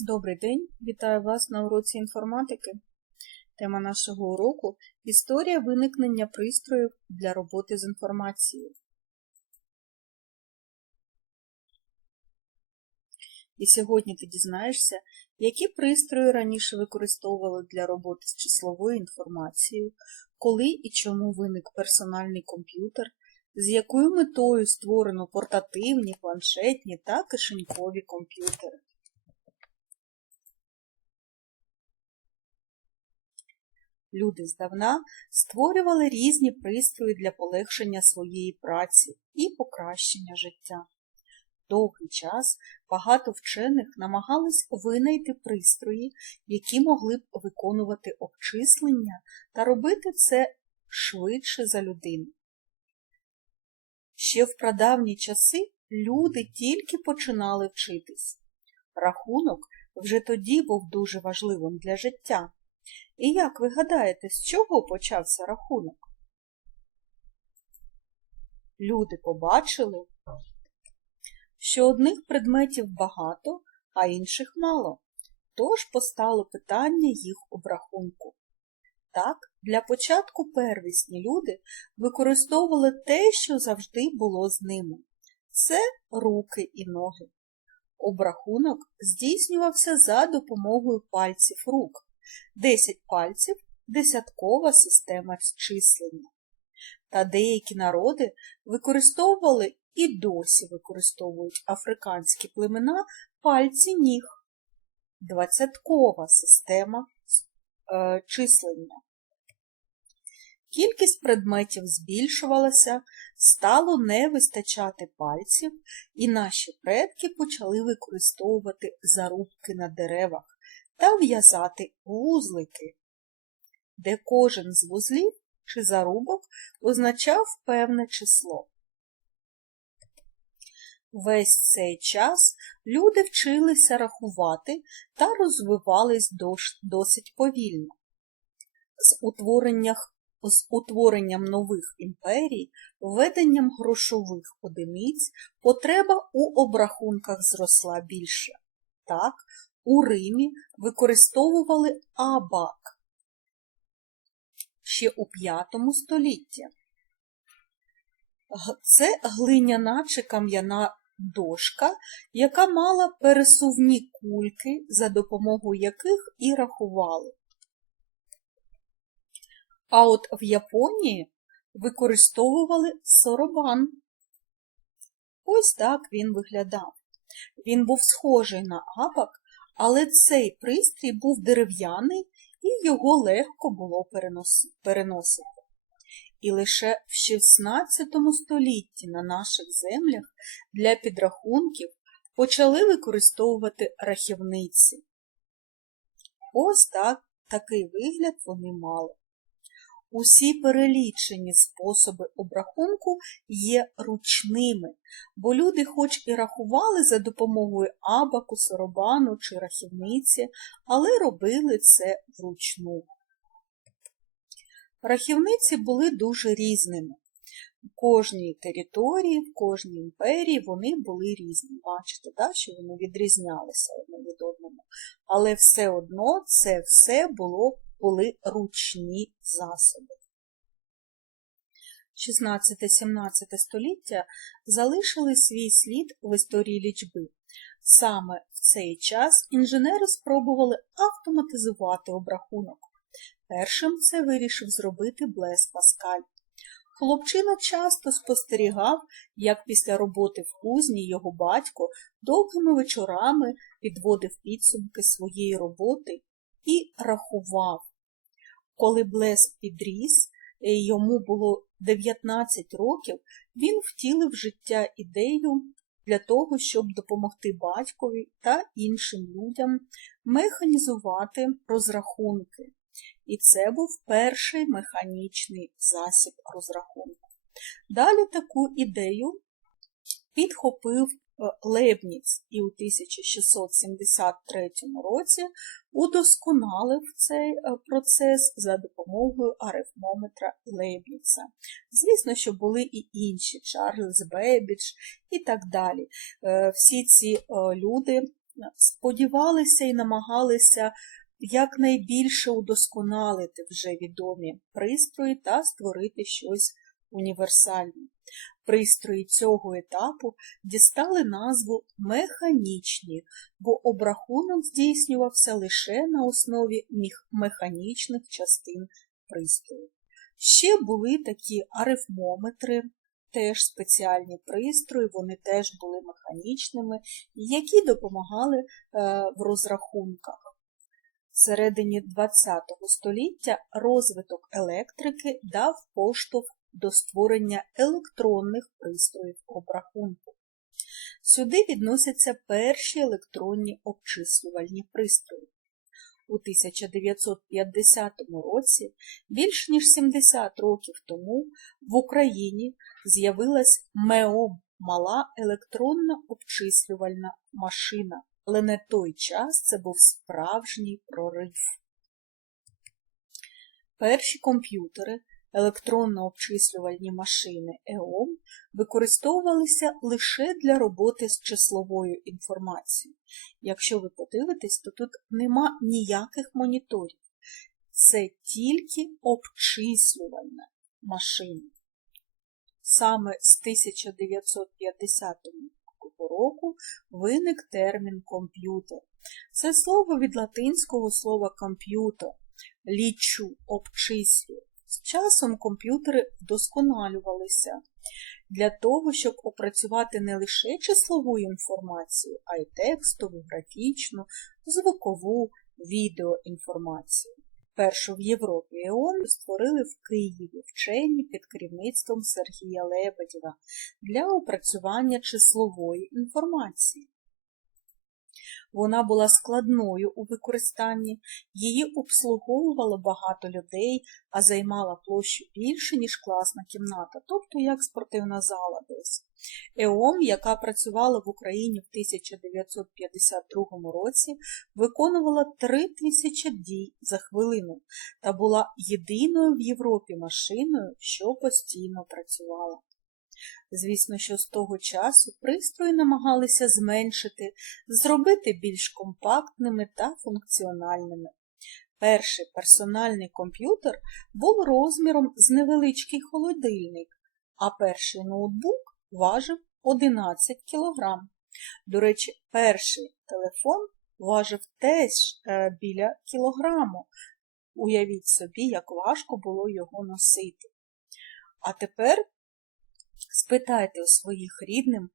Добрий день, вітаю вас на уроці інформатики. Тема нашого уроку Історія виникнення пристроїв для роботи з інформацією. І сьогодні ти дізнаєшся, які пристрої раніше використовували для роботи з числовою інформацією, коли і чому виник персональний комп'ютер, з якою метою створено портативні, планшетні та кишенькові комп'ютери. Люди здавна створювали різні пристрої для полегшення своєї праці і покращення життя. Довгий час багато вчених намагались винайти пристрої, які могли б виконувати обчислення та робити це швидше за людину. Ще в прадавні часи люди тільки починали вчитись. Рахунок вже тоді був дуже важливим для життя. І як ви гадаєте, з чого почався рахунок? Люди побачили, що одних предметів багато, а інших мало, тож постало питання їх обрахунку. Так, для початку первісні люди використовували те, що завжди було з ними. Це руки і ноги. Обрахунок здійснювався за допомогою пальців рук. 10 пальців десяткова система числення. Та деякі народи використовували і досі використовують африканські племена пальці ніг. Двадцяткова система е, числення. Кількість предметів збільшувалася, стало не вистачати пальців, і наші предки почали використовувати зарубки на деревах та в'язати вузлики, де кожен з вузлів чи зарубок означав певне число. Весь цей час люди вчилися рахувати та розвивались досить повільно. З, з утворенням нових імперій, введенням грошових одиниць потреба у обрахунках зросла більше. Так, у Римі використовували абак ще у V столітті. Це глиняна чи кам'яна дошка, яка мала пересувні кульки, за допомогою яких і рахували. А от в Японії використовували соробан. Ось так він виглядав. Він був схожий на абак, але цей пристрій був дерев'яний і його легко було переносити. І лише в 16 столітті на наших землях для підрахунків почали використовувати рахівниці. Ось так такий вигляд вони мали. Усі перелічені способи обрахунку є ручними, бо люди хоч і рахували за допомогою абаку, соробану чи рахівниці, але робили це вручну. Рахівниці були дуже різними. В кожній території, в кожній імперії вони були різні. Бачите, да, що вони відрізнялися одне від одного. Але все одно це все було були ручні засоби. 16-17 століття залишили свій слід в історії лічби. Саме в цей час інженери спробували автоматизувати обрахунок. Першим це вирішив зробити Блес Паскаль. Хлопчина часто спостерігав, як після роботи в кузні його батько довгими вечорами підводив підсумки своєї роботи і рахував. Коли Блес підріс, йому було 19 років, він втілив в життя ідею для того, щоб допомогти батькові та іншим людям механізувати розрахунки. І це був перший механічний засіб розрахунку. Далі таку ідею підхопив Лейбніц і у 1673 році удосконалив цей е, процес за допомогою арифмометра Лейбніца. Звісно, що були і інші Чарльз Бейбідж і так далі. Е, всі ці е, люди сподівалися і намагалися якнайбільше удосконалити вже відомі пристрої та створити щось універсальне. Пристрої цього етапу дістали назву механічні, бо обрахунок здійснювався лише на основі механічних частин пристрою. Ще були такі арифмометри, теж спеціальні пристрої, вони теж були механічними, які допомагали е, в розрахунках. В середині ХХ століття розвиток електрики дав поштовх до створення електронних пристроїв обрахунку. Сюди відносяться перші електронні обчислювальні пристрої. У 1950 році, більш ніж 70 років тому, в Україні з'явилась МЕОМ – мала електронна обчислювальна машина, але на той час це був справжній прорив. Перші комп'ютери, електронно-обчислювальні машини ЕОМ використовувалися лише для роботи з числовою інформацією. Якщо ви подивитесь, то тут нема ніяких моніторів. Це тільки обчислювальна машина. Саме з 1950 року виник термін комп'ютер. Це слово від латинського слова комп'ютер, лічу, обчислюю. З часом комп'ютери вдосконалювалися для того, щоб опрацювати не лише числову інформацію, а й текстову, графічну, звукову, відеоінформацію. Першу в Європі ЕОН створили в Києві вчені під керівництвом Сергія Лебедєва для опрацювання числової інформації. Вона була складною у використанні, її обслуговувало багато людей, а займала площу більше, ніж класна кімната, тобто як спортивна зала десь. ЕОМ, яка працювала в Україні в 1952 році, виконувала 3000 дій за хвилину та була єдиною в Європі машиною, що постійно працювала. Звісно, що з того часу пристрої намагалися зменшити, зробити більш компактними та функціональними. Перший персональний комп'ютер був розміром з невеличкий холодильник, а перший ноутбук важив 11 кг. До речі, перший телефон важив теж е, біля кілограму. Уявіть собі, як важко було його носити. А тепер Спитайте у своїх рідним,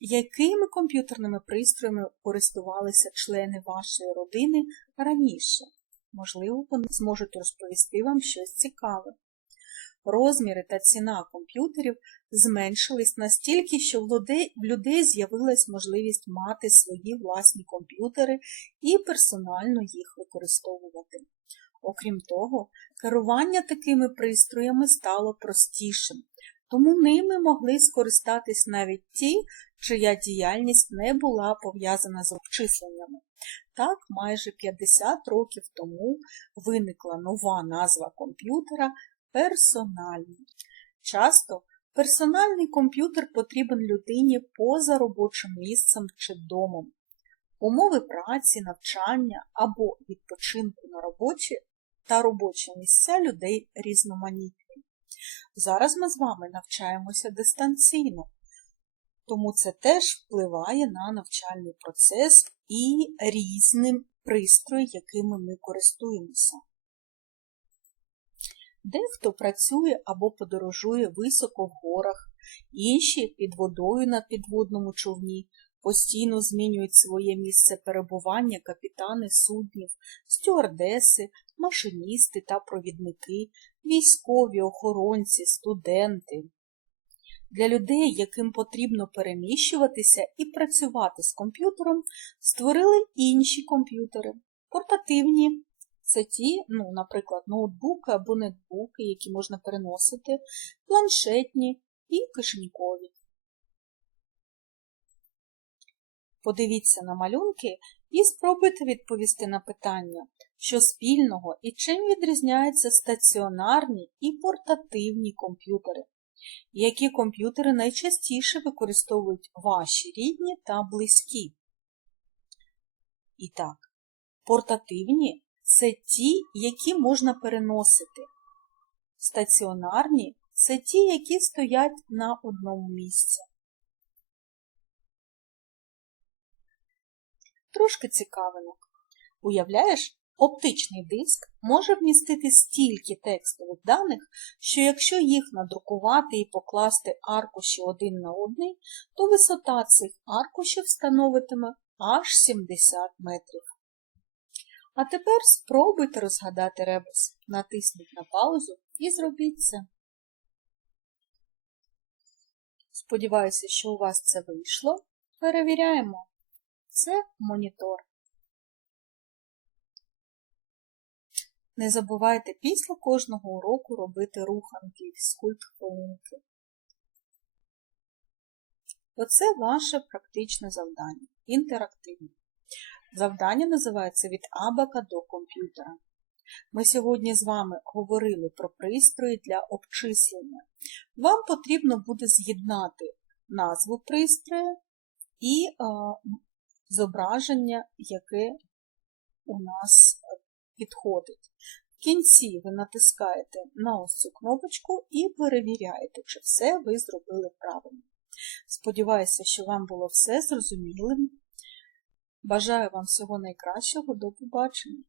якими комп'ютерними пристроями користувалися члени вашої родини раніше. Можливо, вони зможуть розповісти вам щось цікаве. Розміри та ціна комп'ютерів зменшились настільки, що в людей, з'явилась можливість мати свої власні комп'ютери і персонально їх використовувати. Окрім того, керування такими пристроями стало простішим тому ними могли скористатись навіть ті, чия діяльність не була пов'язана з обчисленнями. Так, майже 50 років тому виникла нова назва комп'ютера персональний. Часто персональний комп'ютер потрібен людині поза робочим місцем чи домом. Умови праці, навчання або відпочинку на робочі та робочі місця людей різноманітні. Зараз ми з вами навчаємося дистанційно, тому це теж впливає на навчальний процес і різні пристрої, якими ми користуємося. Дехто працює або подорожує високо в горах, інші під водою на підводному човні, постійно змінюють своє місце перебування капітани суднів, стюардеси, машиністи та провідники, військові, охоронці, студенти. Для людей, яким потрібно переміщуватися і працювати з комп'ютером, створили інші комп'ютери, портативні. Це ті, ну, наприклад, ноутбуки або нетбуки, які можна переносити, планшетні і кишенькові. Подивіться на малюнки і спробуйте відповісти на питання, що спільного і чим відрізняються стаціонарні і портативні комп'ютери. Які комп'ютери найчастіше використовують ваші рідні та близькі? І так, портативні це ті, які можна переносити. Стаціонарні це ті, які стоять на одному місці. Трошки цікавинок. Уявляєш, оптичний диск може вмістити стільки текстових даних, що якщо їх надрукувати і покласти аркуші один на один, то висота цих аркушів становитиме аж 70 метрів. А тепер спробуйте розгадати ребус. Натисніть на паузу і зробіть це. Сподіваюся, що у вас це вийшло. Перевіряємо. Це монітор. Не забувайте після кожного уроку робити руханки в скульт хвилинки. Оце ваше практичне завдання. Інтерактивне. Завдання називається від абака до комп'ютера. Ми сьогодні з вами говорили про пристрої для обчислення. Вам потрібно буде з'єднати назву пристрою і е, зображення, яке у нас підходить. В кінці ви натискаєте на ось цю кнопочку і перевіряєте, чи все ви зробили правильно. Сподіваюся, що вам було все зрозумілим. Бажаю вам всього найкращого. До побачення!